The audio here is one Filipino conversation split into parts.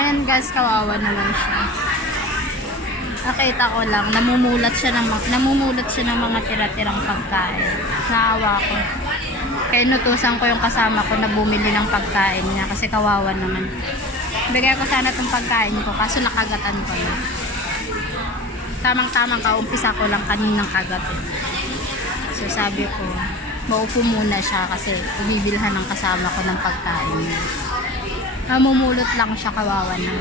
Ayan guys, kawawa naman siya. Nakita ko lang, namumulat siya ng, namumulat siya ng mga tira-tirang pagkain. Naawa ko. Kaya inutusan ko yung kasama ko na bumili ng pagkain niya kasi kawawa naman. Bigay ko sana itong pagkain ko kaso nakagatan ko na. Tamang-tamang kaumpisa ko lang kaninang kagat. eh. So sabi ko, maupo muna siya kasi bibilhan ng kasama ko ng pagkain niya. Namumulot lang siya kawawa na.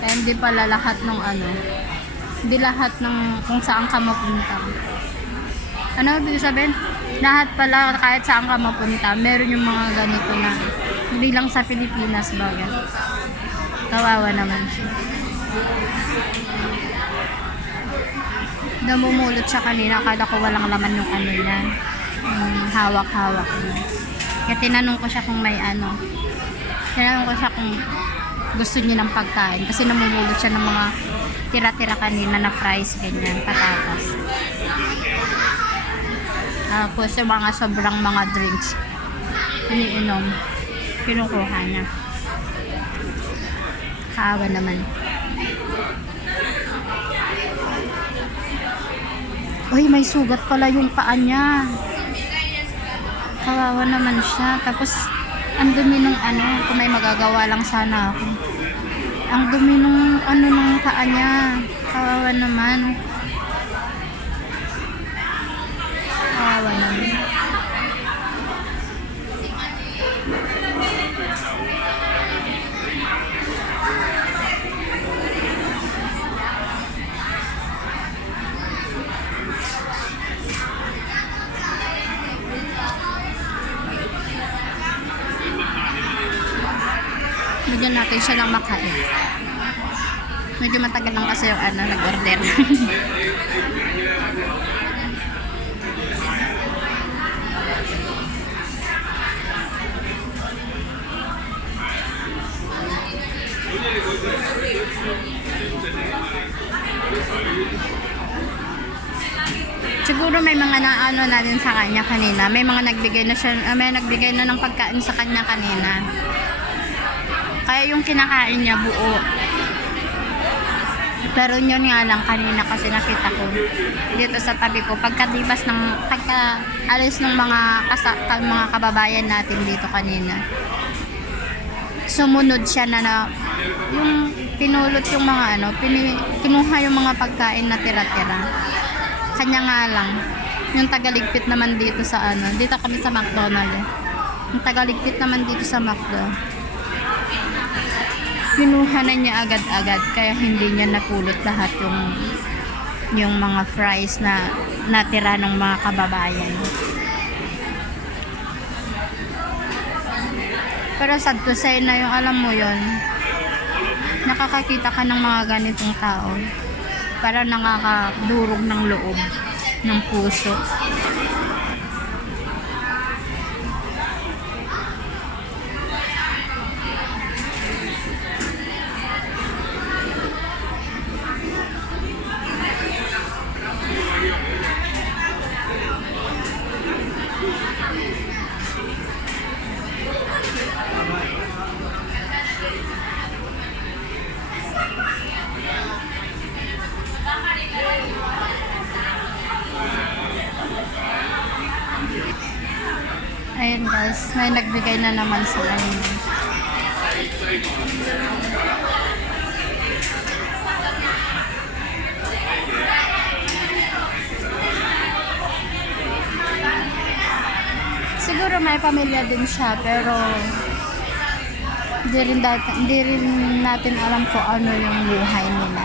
Kaya hindi pala lahat ng ano, hindi lahat ng kung saan ka mapunta. Ano ibig sabihin? Lahat pala kahit saan ka mapunta, meron yung mga ganito na hindi lang sa Pilipinas bagay. Kawawa naman siya. Namumulot siya kanina, akala ko walang laman yung ano niya. Yung hawak-hawak niya. Kaya tinanong ko siya kung may ano. Tinanong ko siya kung gusto niya ng pagkain. Kasi namumulot siya ng mga tira-tira kanina na fries, ganyan, patatas. Tapos yung mga sobrang mga drinks, iniinom, kinukuha niya. Kawa naman. Uy, may sugat pala yung paa niya. Kawawa naman siya. Tapos, ang dumi nung ano, kung may magagawa lang sana ako. Ang dumi nung ano nung paa niya. Kawawa naman. Kawawa naman. Bigyan natin siya ng makain. Medyo matagal lang kasi yung ano, nag-order. Siguro may mga naano na din sa kanya kanina. May mga nagbigay na siya, ah, may nagbigay na ng pagkain sa kanya kanina. Kaya yung kinakain niya buo. Pero yun nga lang kanina kasi nakita ko dito sa tabi ko pagkadibas ng pagka alis ng mga kasa, ka- mga kababayan natin dito kanina. Sumunod siya na, na yung pinulot yung mga ano, pini, kinuha yung mga pagkain na tira-tira. Kanya nga lang. Yung tagaligpit naman dito sa ano, dito kami sa McDonald's. Yung tagaligpit naman dito sa McDo kinuha na niya agad-agad kaya hindi niya napulot lahat yung yung mga fries na natira ng mga kababayan. Pero sad to say na yung alam mo yon nakakakita ka ng mga ganitong tao para nakakadurog ng loob ng puso. Ayun guys, may nagbigay na naman sa kanya. Siguro may pamilya din siya, pero hindi rin, rin natin alam kung ano yung buhay nila.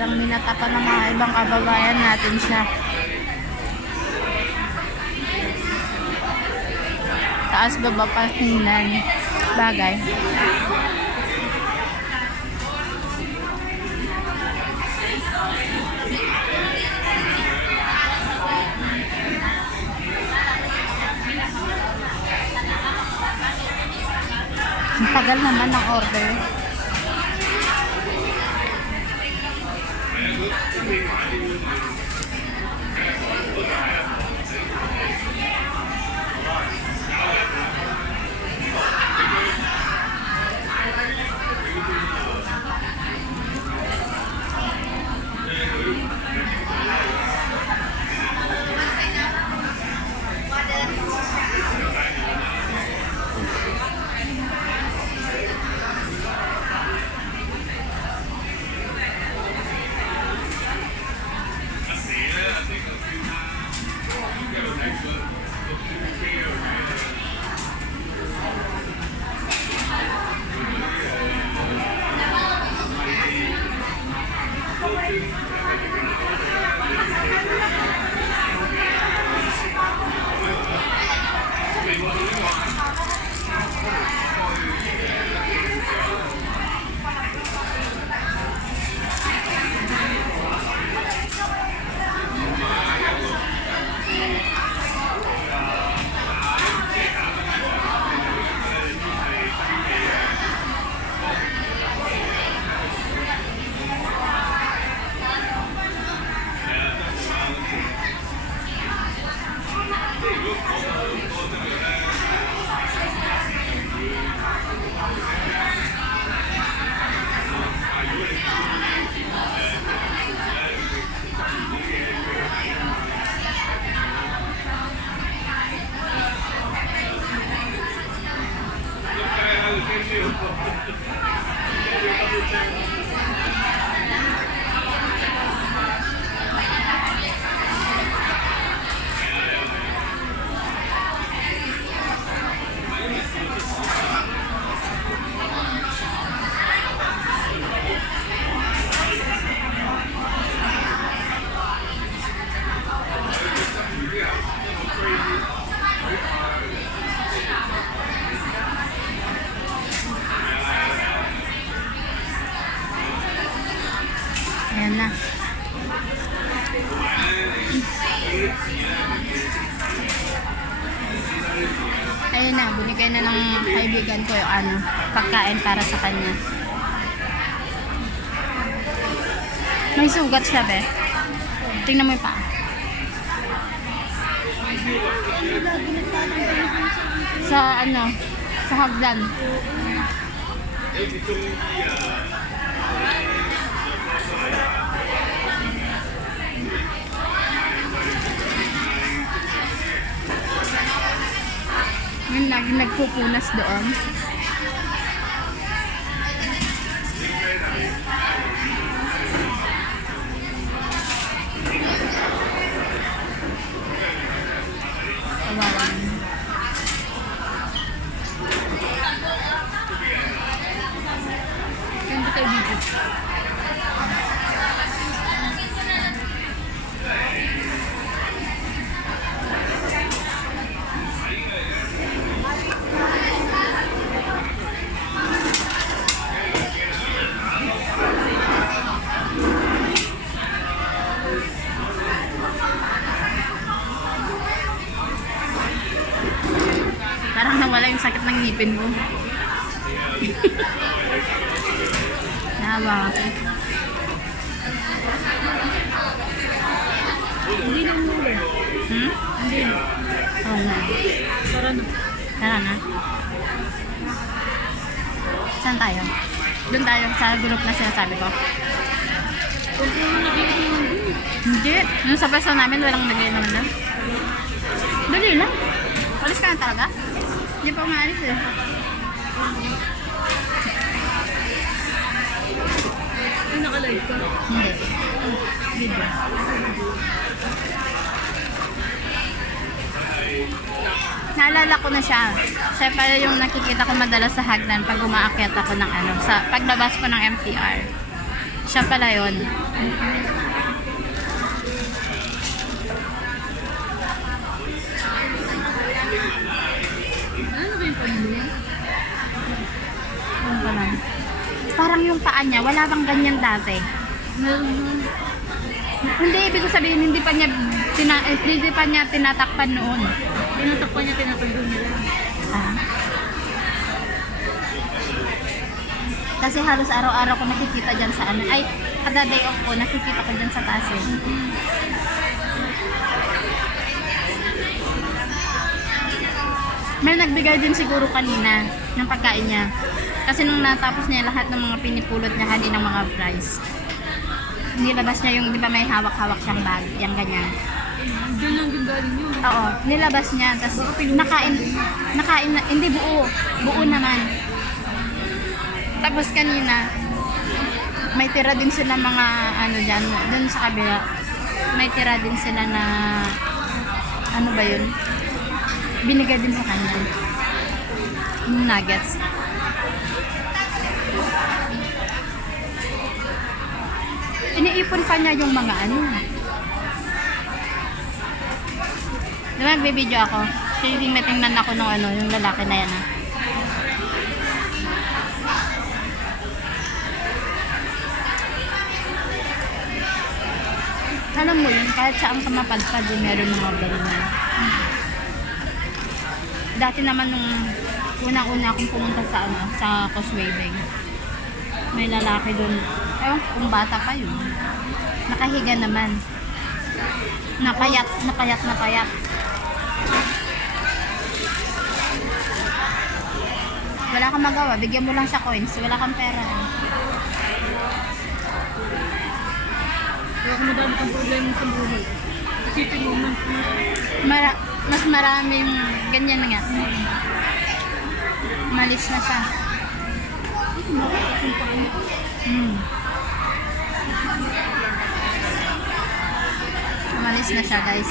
ibang kababayan natin siya. Taas baba pa tingnan. Bagay. Ang tagal naman ng order. Ayan na. Ayun na, binigay na ng kaibigan ko yung ano, pagkain para sa kanya. May sugat siya, be. Tingnan mo yung paa. Sa ano, sa hagdan. Yung lagi nagpupunas doon. Tara na. Tara na. Saan tayo? Doon tayo sa group na sinasabi ko. Hindi. Nung sa pwesto namin, walang nagay naman lang. Dali lang. Alis ka na talaga? Hindi pa umaalis eh. Ay, nakalive ka. Hindi. Video naalala ko na siya. Siya pala yung nakikita ko madalas sa Hagnan pag umaakyat ako ng ano, sa paglabas ko ng MTR. Siya pala yun. Ano ba yung pamilya? Ano Parang yung paa niya, wala bang ganyan dati? Meron Hindi, ibig sabihin, hindi pa niya, tina, eh, hindi pa niya tinatakpan noon. Tinatakpan niya, tinatanggal niya lang. Ah. Kasi halos araw-araw ko nakikita dyan sa ano. Ay, kada day off ko, nakikita ko dyan sa taas eh. May nagbigay din siguro kanina ng pagkain niya. Kasi nung natapos niya lahat ng mga pinipulot niya kanina ng mga fries. Nilabas niya yung, di ba may hawak-hawak siyang bag, yung ganyan. Diyan lang din galing yun. Oo, nilabas niya. Tapos nakain, nakain na, hindi buo. Buo naman. Tapos kanina, may tira din sila mga ano dyan, dun sa kabila. May tira din sila na, ano ba yun? Binigay din sa kanya. Nuggets. Iniipon pa niya yung mga ano. Di ba, nagbibideo ako? Titing na tingnan ako ng ano, yung lalaki na yan ah. Alam mo yun, kahit saan ka mapadpad, eh, meron mga ganyan. Dati naman nung unang-una akong pumunta sa ano, sa Causeway. May lalaki doon. Ewan kung bata pa yun. Nakahiga naman. Napayat, napayat, napayat. Wala kang magawa, bigyan mo lang siya coins, wala kang pera. Kaya kung madami kang problema sa buhay. Isipin mo man. Mara mas marami yung ganyan nga. Malis na siya. Mm. Malis na siya, guys.